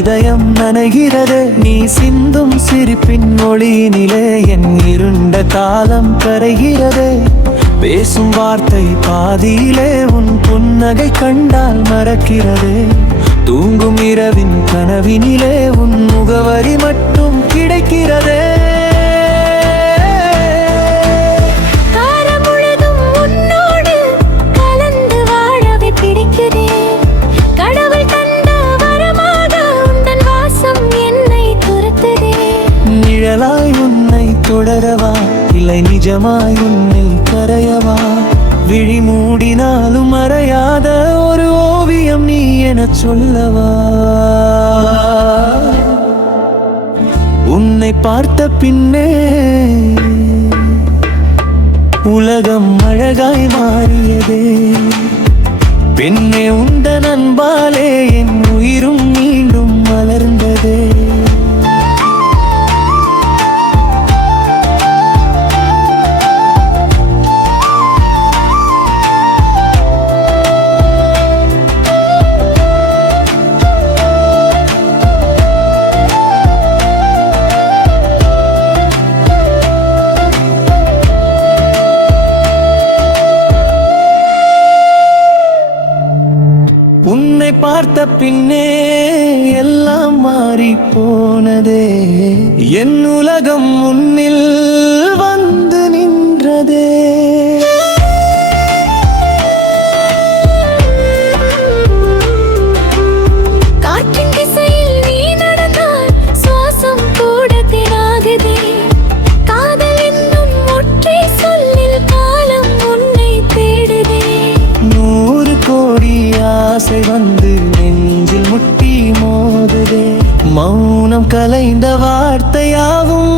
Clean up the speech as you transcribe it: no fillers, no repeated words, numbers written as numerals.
இதயம் நனைகிறதே நீ சிந்தும் சிரிப்பின் ஒளியினிலே என் இருண்ட காலம் கரைகிறதே பேசும் வார்த்தை பாதியிலே உன் புன்னகை கண்டால் மறக்கிறதே தூங்கும் இரவின் கனவினிலே உன் முகவரி மட்டும் கிடைக்கிறதே நிழலாய் உன்னை தொடரவா இல்லை நிஜமாய் உன்னில் கரையவா விழி மூடினாலும் மறையாத ஒரு ஓவியம் நீ என சொல்லவா உன்னை பார்த்த பின்னே உலகம் அழகாய் மாறியதே பெண்ணே உந்தன் அன்பாலே என் உயிரும் மீண்டும் மலர்ந்ததே உன்னை பார்த்த பின்னே எல்லாம் மாறி போனதே என் உலகம் உன்னில் வந்து நின்றதே காற்றின் திசையில் நீ நடந்தால் சுவாசம் கூட திராகுதே காதல் என்னும் ஒற்றை சொல்லில் காலம் உன்னை தேடுதே 100 கோடி ஆசை வந்து நெஞ்சில் முட்டி மோதுதே மௌனம் கலைந்த வார்த்தையாகும்